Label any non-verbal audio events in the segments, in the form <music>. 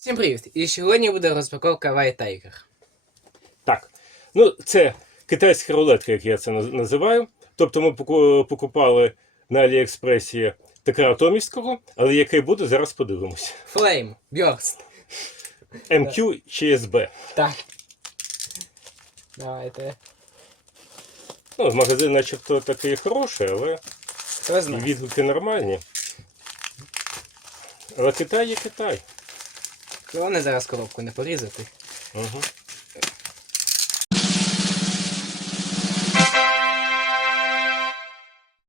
Всім привіт! І сьогодні буде розпаковка White Tiger. Так. Ну, це китайська рулетка, як я це називаю. Тобто ми покупали на Аліекспресі така атомівського, але який буде, зараз подивимося. Flame, Burst. MQ чи SB. Так. Давайте. Ну, магазин начебто такий хороший, але відгуки нормальні. Але Китай є Китай. Головне зараз коробку не порізати. Угу.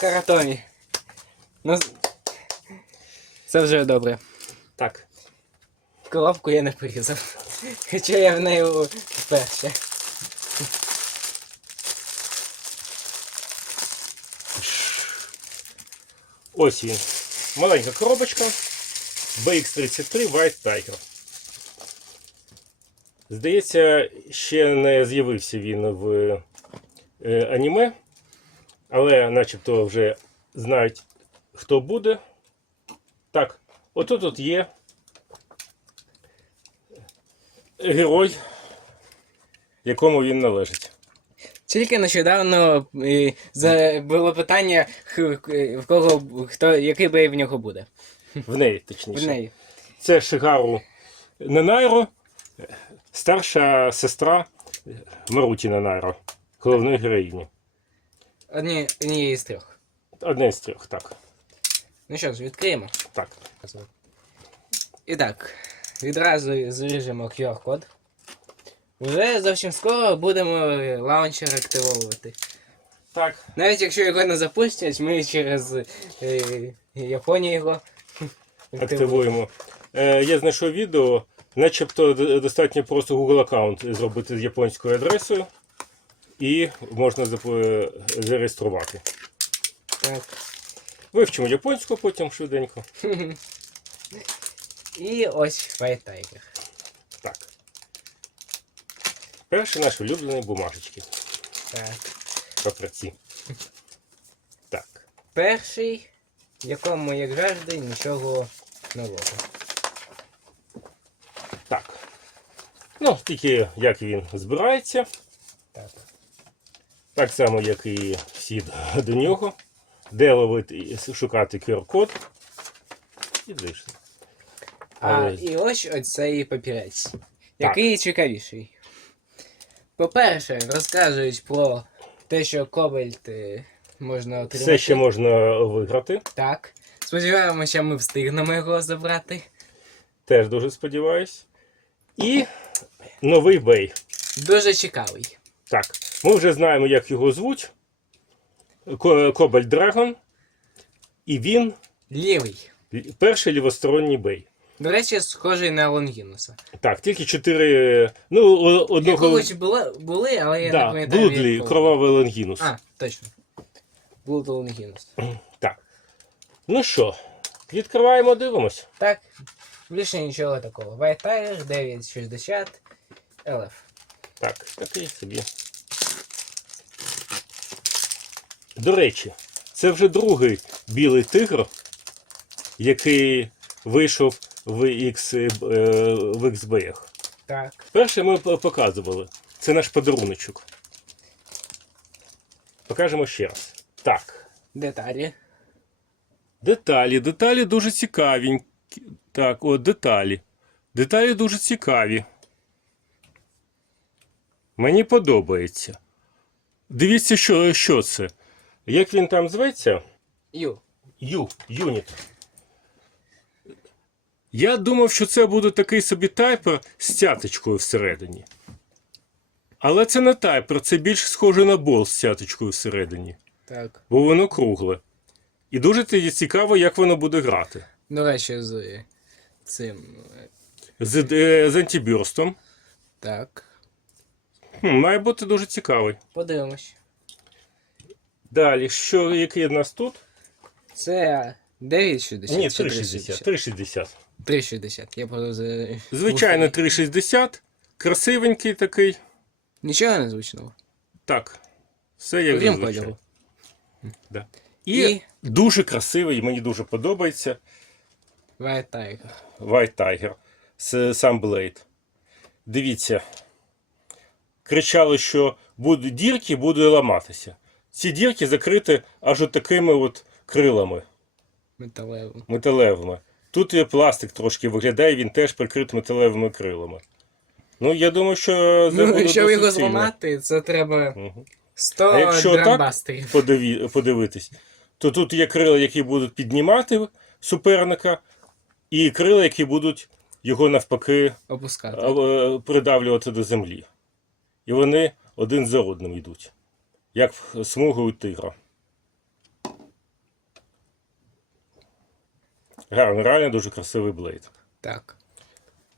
Каратомі. Ну, це вже добре. Так. Коробку я не порізав. Хоча я в неї вперше. Ось він. Маленька коробочка. BX33 White Tiger. Здається, ще не з'явився він в е, аніме, але начебто вже знають, хто буде. Так, отут от є герой, якому він належить. Тільки нещодавно е, було питання, х- в кого хто, який бей в нього буде. В неї, точніше. В неї. Це Шигару Ненайро, старша сестра Маруті Ненайро, головної героїні. Одні, однієї з трьох. Одне з трьох, так. Ну що ж, відкриємо. так. І так, відразу зріжемо QR-код. Вже зовсім скоро будемо лаунчер активовувати. Так. Навіть якщо його не запустять, ми через е, Японію його активуємо. Активуємо. Е, я знайшов відео, начебто достатньо просто Google аккаунт зробити з японською адресою. І можна зареєструвати. Так. Вивчимо японську потім швиденько. І ось Tiger. Так. Перші наші улюблені бумажечки. Так. Папірці. Так. Перший, в якому, як завжди, нічого нового. Так. Ну, тільки як він збирається, Так. так само, як і всі до- нього. Де ловити шукати QR-код. І дивишся. А Але- і ось оцей папірець. Який цікавіший. По-перше, розказують про те, що кобальт е, можна отримати. Все ще можна виграти. Так. Сподіваємося, ми встигнемо його забрати. Теж дуже сподіваюсь. І новий бей. Дуже цікавий. Так. Ми вже знаємо, як його звуть. Ко- Кобальт Драгон. І він Лівий. перший лівосторонній бей. До речі, схожий на Лонгінуса. Так, тільки чотири. Ну, одного. Якогось були, були, але я не пам'ятаю. Блудлі, кровавий Лонгінус. А, точно. Блуд Лонгінус. <clears throat> Так. Ну що, відкриваємо, дивимось. Так, більше нічого такого. Tiger 960 LF. Так, такий собі. До речі, це вже другий білий тигр, який вийшов в, X, е, в XB. Так. Перший ми показували. Це наш подаруночок. Покажемо ще раз. Так. Деталі. Деталі. Деталі дуже цікаві. Так, от деталі. Деталі дуже цікаві. Мені подобається. Дивіться, що, що це. Як він там зветься? Ю. Ю, юніт. Я думав, що це буде такий собі тайпер з цяточкою всередині. Але це не тайпер, це більш схоже на бол з цяточкою всередині. Так. Бо воно кругле. І дуже цікаво, як воно буде грати. До речі, з е, цим. е, З, е, з антибюрстом. Так. Хм, має бути дуже цікавий. Подивимось. Далі, що, який у нас тут? Це 960. Ні, 360. 360. 360. Я просто... з- Звичайно, 360. Красивенький такий. Нічого незвичного. Так. Все як Крім зазвичай. Да. І, І дуже красивий, мені дуже подобається. White Tiger. White Tiger. с- Блейд. Дивіться. Кричали, що будуть дірки, буде ламатися. Ці дірки закриті аж от такими от крилами Металевим. металевими. Тут і пластик трошки виглядає, він теж прикрит металевими крилами. Ну, я думаю, що це Ну, буде щоб його сильно. зламати, це треба Мгм. 100 А якщо так? драмбастерів. Подиві... подивитись, то тут є крила, які будуть піднімати суперника, і крила, які будуть його навпаки Опускати. е, придавлювати до землі. І вони один за одним йдуть, як смугою тигра. Гарно, реально дуже красивий блейд. Так.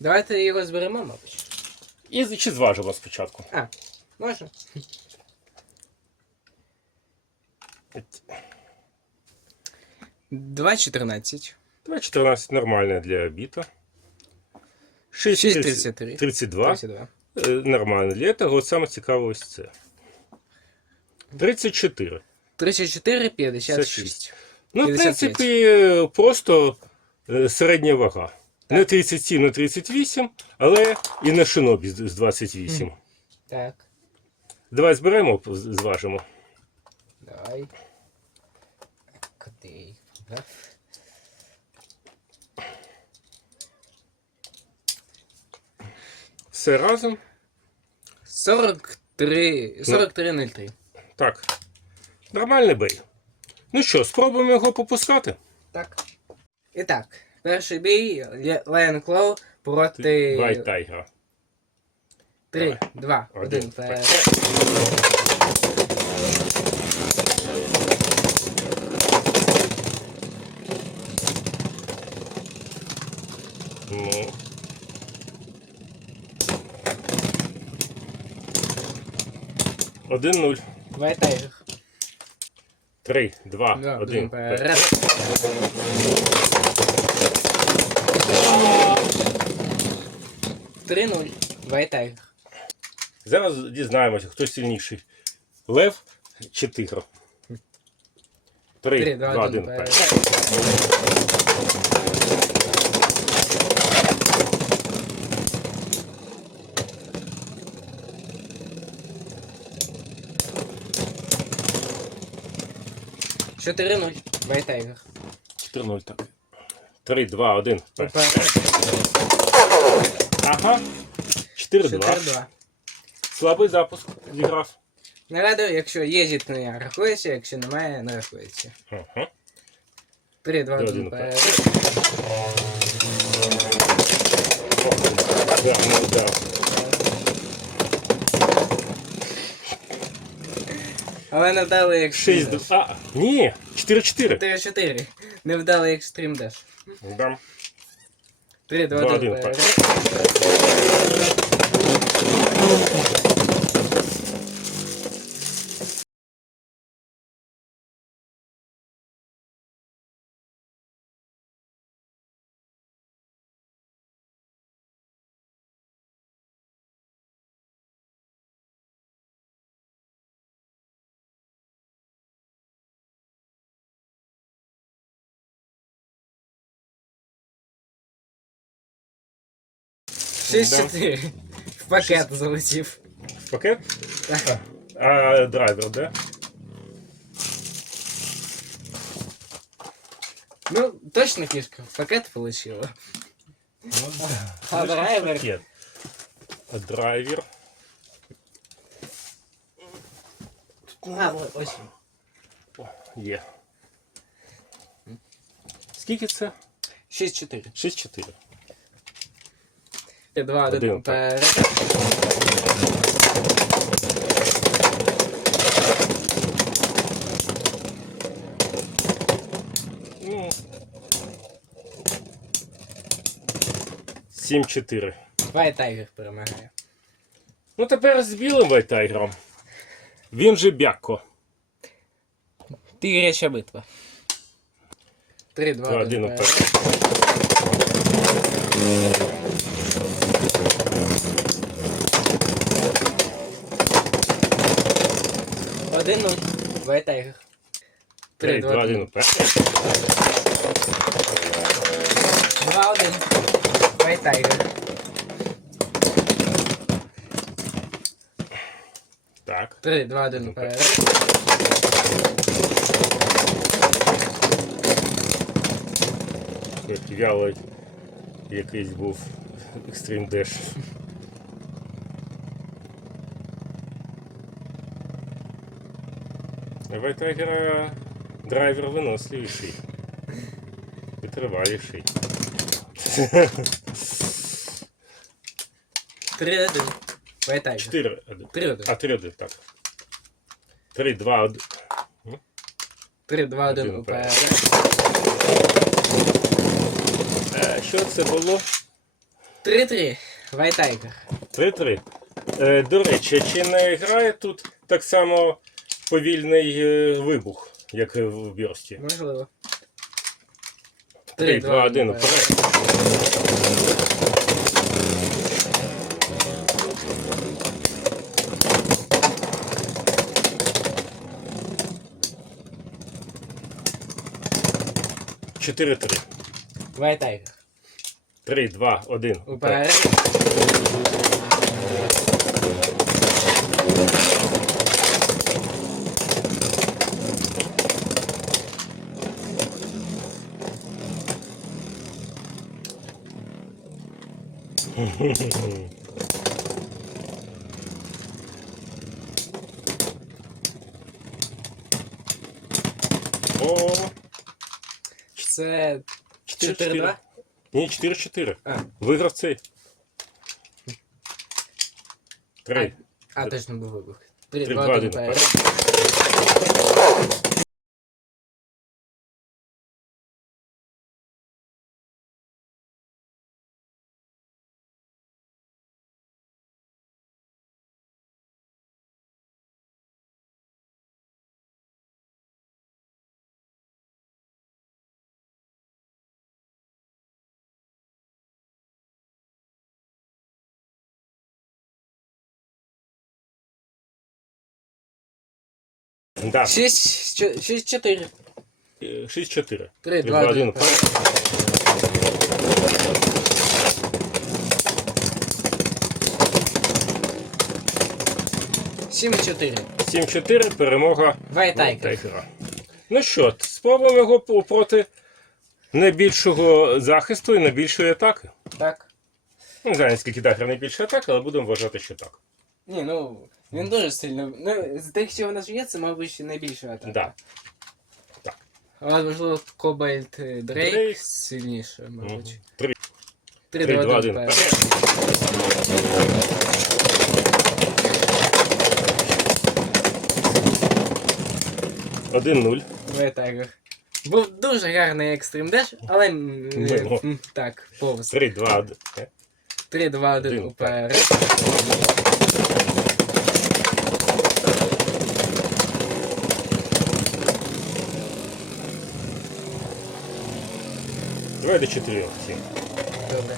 Давайте його зберемо, мабуть. І чи зважимо спочатку. А, можна? 2,14. 2,14 нормально для біта. 6,33. 32. 32. Е, Нормально для этого. От саме цікаве ось це. 34. 34, 56. Ну, в принципі, просто е, середня вага. Не 37 на 38, але і на шинобі з з 28. Так, Давай зберемо, зважимо. давай. Куди? Все разом. 43, 43,03. Так. Нормальний бей. Ну що, спробуємо його попускати? Так. І так, перший бій Лайон Клоу проти Вайт Тайгера. 3, 2, Один, 1. 1-0. Два тайгах. 3, 2, 1. Три нуль. Два тайгах. Зараз дізнаємося, хто сильніший. Лев чи тигр. 3, Три, 2, 1. Вперед. вперед. Чотири нуль. Вайт Тайгер. 4-0 так. 3, 2, 1. вперед. Вперед. Ага. 4-2. 4-2. Слабий запуск зіграв. Нагадую, якщо є зіткнення, рахується, якщо немає, не рахується. Ага. 3, 2, 1, Один вперед. Да, ну, Але не вдали як 6, 2. А, ні, 4-4. 4-4. Не вдали як стрім деш. Да. 3, 2, 2, 1, один, вперед. Шість Да. чотири. В пакет залетів. Пакет? Так. А драйвер, да? Ну, точно кішка. В пакет получила. А драйвер? Пакет. А драйвер. А, ой, ось. він. Є. Скільки це? 6-4. 6-4. 3, 2, 1, Один, вперед. Ну. 7-4. Вайт Тайгер перемагає. Ну тепер з білим вайтайгером. Він же бяко. Тигряча битва. 3, 2, 1, Один вперед. вперед. Один нуль. Вайт Тайгер. 3, 3, 2, 2, 1. 1 2, 1. White Tiger. Так. 3, 2, 1 Ну, вперед. Як вялий якийсь був екстрім деш. Вайтайгера драйвер виносливіший. Витриваліший. 3, 1. White Tiger. 4 3, 1. А 3 1 так. 3, 2, 1. 3, 2, 1 Один вперед. Е, Що це було? 3, 3. White Tiger. 3-3. Е, до речі, чи не грає тут так само повільний е, вибух, як в Бьорсті? Можливо. 3, 2, 1, вперед. Чотири три. White Три, два, один. Вперед. О, Це 4 4, 2. Ні, 4-4. А, Виграв цей. Три. а точно був вибух. 3, Да. 6, 6, 4. 6-4. 3, 2, 1 вперед.7, 4. 7-4, перемога White Ну що, спробуємо його проти найбільшого захисту і найбільшої атаки. Так. Не знаю, скільки Тайгер найбільша атака, але будемо вважати, що так. Ні, ну, він дуже сильно. Ну, з тих, що в нас є, це, мабуть, ще найбільша атака. Да. Так. Але, можливо, Кобальт е, Дрейк, Дрейк. сильніше, мабуть. Три. 3, 3, 2, 2, 1 1. вперед. Один 0 White Tiger. Був дуже гарний екстрим деш, але м, Було. м, так, повз. 3, 2, 1. 3, 2, 1 Один, уперед. Давай до чотирьох всім. Добре.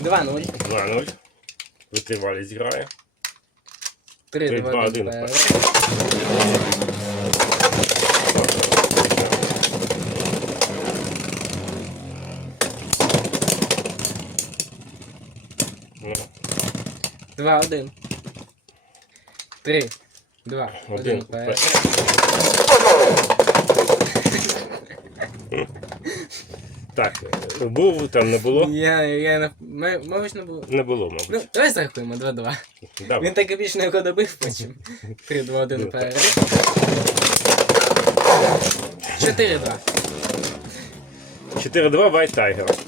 2-0. 2-0. Витривалість грає. 3, 2, 1. 3-2-1. Ну, 2-1. 3, 2, 1. 1. Так, був, там не було. Я, я, не- мабуть, не було. Не було, Ну, мабуть. давай зарахуємо 2-2. Давай. Він так і більше не його добив потім. 3, 2, 1 Ну, вперед. 4-2. 4-2 White Tiger.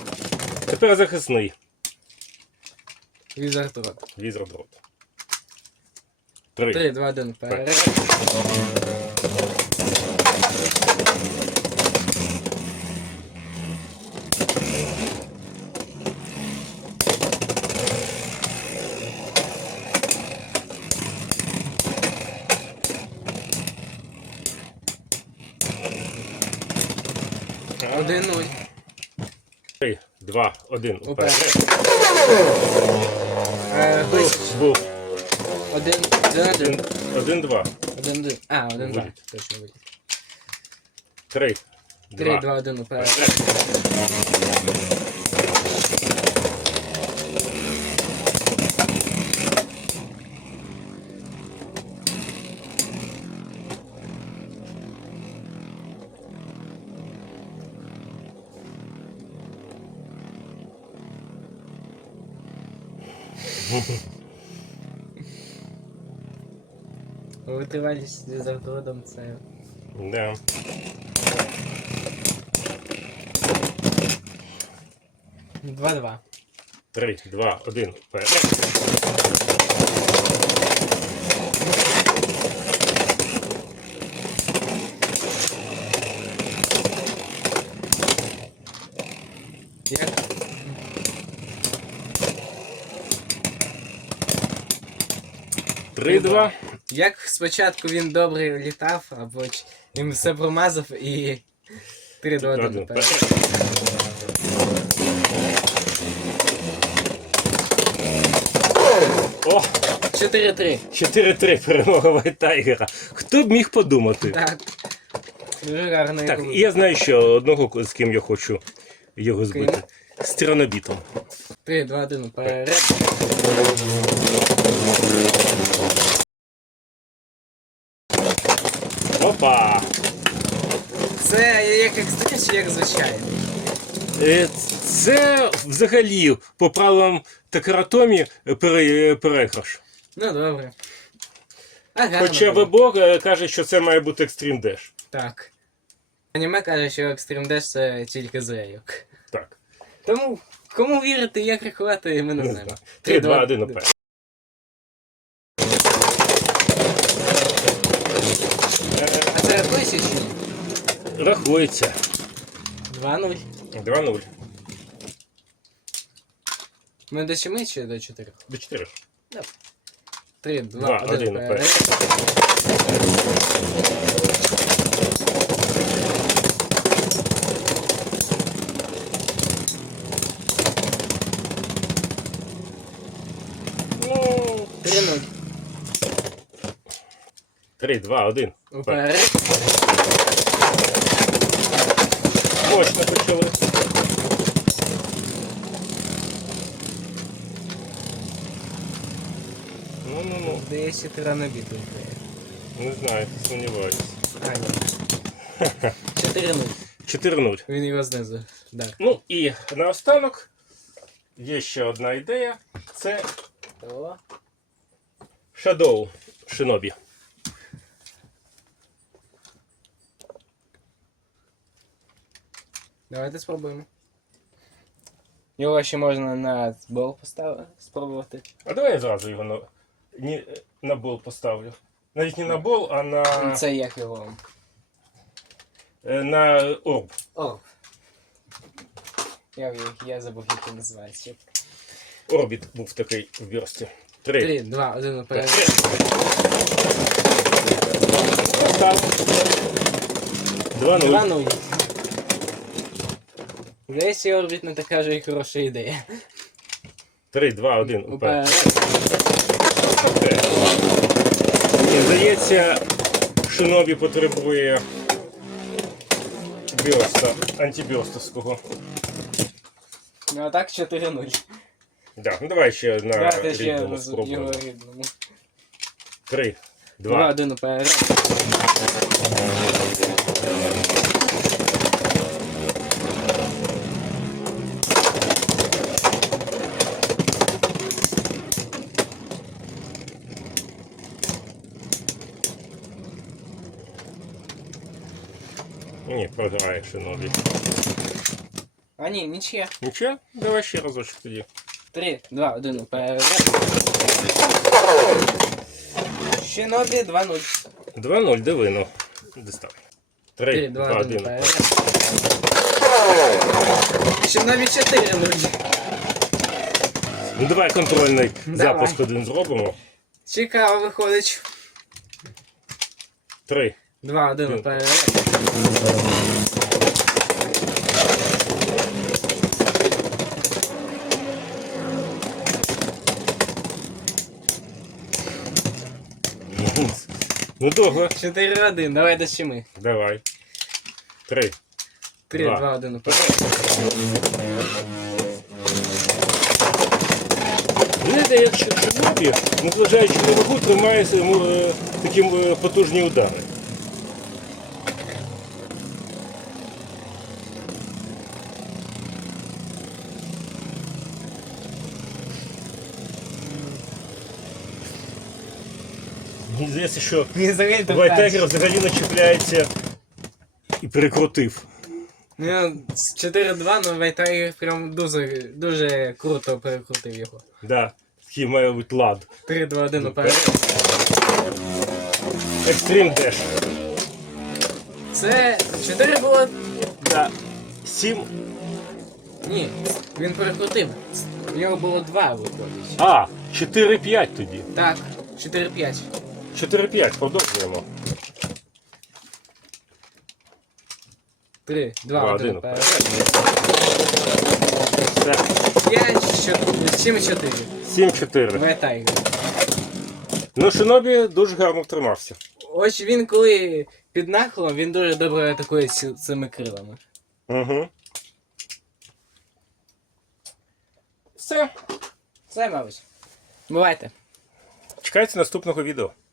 Тепер захисний. Візард рот. Візер дрот. 3. 3, 2, Один нуль. 3, 2, 1. Уперед. Е, Гусь. Був. Один, один, один. 1, 2. Один, один. А, один, два. Виліт. Точно виліт. 3, 3, 2, 1 уперед. Витривалість з артодом це. Да. Два-два. Три, два, один. Вперед. Як? Три, два. Як спочатку він добре літав, а потім він все промазав і. 3, 2, 1 Один. уперед. О, 4-3. 4-3 перемога Вайтайгера. Хто б міг подумати? Так. Дуже гарно. Так, і я знаю ще одного, з ким я хочу його збити. З тиранобітом. 3, 2, 1 уперед. Опа! Це як екстрим чи як звичайно? Е, це взагалі по правилам такератомі переграш. Ну добре. Ага. Ну, Хоча вебог е, каже, що це має бути екстрім деш. Так. Аніме каже, що Екстрім Dash це тільки з. Так. Тому кому вірити, як рахувати, ми не Не знаємо. знаю. Три, два, один, 1, це рахується чи ні? Рахується. 2-0. 2-0. Ми до 7 чи до 4? До 4. 3, 2, Два, 1 один уперед. Ну, 3-0. 3, 2, 1. Уперед. Мощно почали. Ну, ну, ну. Здається, ти рано біту. Не знаю, сумніваюся. А, ні. 4-0. 4-0. Він його знизу. Так. Ну і наостанок є ще одна ідея. Це. Shadow Shinobi. Давайте спробуємо. Його ще можна на бол поставити, спробувати. А давай я зразу його на, ні, на бол поставлю. Навіть не на бол, а на, Це як його. е, на орб. О. Я, я забув, як він називається. Орбіт був такий в бюрсті. Три. 3, 2, 1 наперед. Так. 2-0. 2-0. Орбіт не така вже і хороша ідея. 3, 2, 1. Уперед. Уперед. Здається, Шинобі потребує бюрста, антибюрстовського. Ну а так 4-0. Да, ну давай ще на Давайте ще рідному роз- спробуємо. його рідному. 3, 2, 2. 1 програє Шинобі. А ні, нічия. Нічого, давай ще разочок тоді. 3, 2, 1 уперед. Шинобі 2-0. 2-0, дивину. Дистав. 3, 3, 2, 2, 1 1. уперед. Шинобі 4-0. Ну давай контрольний Давай. запуск один зробимо. Цікаво виходить. 3. 2, 1 Один. уперед. Ну довго. 4-1, давай до 7. Давай. 3, 3, Два. 2, 1, уперед. Знаєте, як ще Шинобі, незважаючи на вагу, тримає е, такі е, потужні удари. Здається, що Ні, взагалі то Вайтегер взагалі не чіпляється і перекрутив. Ну, 4-2, ну Вайтайгер прям дуже, дуже круто перекрутив його. Да, такий має бути лад. 3, 2, 1, уперед. Екстрім деш. Це 4 було. Да. Сім. Ні, він перекрутив. У нього було 2 виходить. А, 4-5 тоді. Так, 4-5. 4-5, продовжуємо. 3, 2, Два, 1, один, уперед. Все. 5, 7, 4. 7-4. Вайтайгер. Ну, Шинобі дуже гарно втримався. Ось він коли під нахилом, він дуже добре атакує ці- цими крилами. Угу. Все. Все, мабуть. Бувайте. Чекайте наступного відео.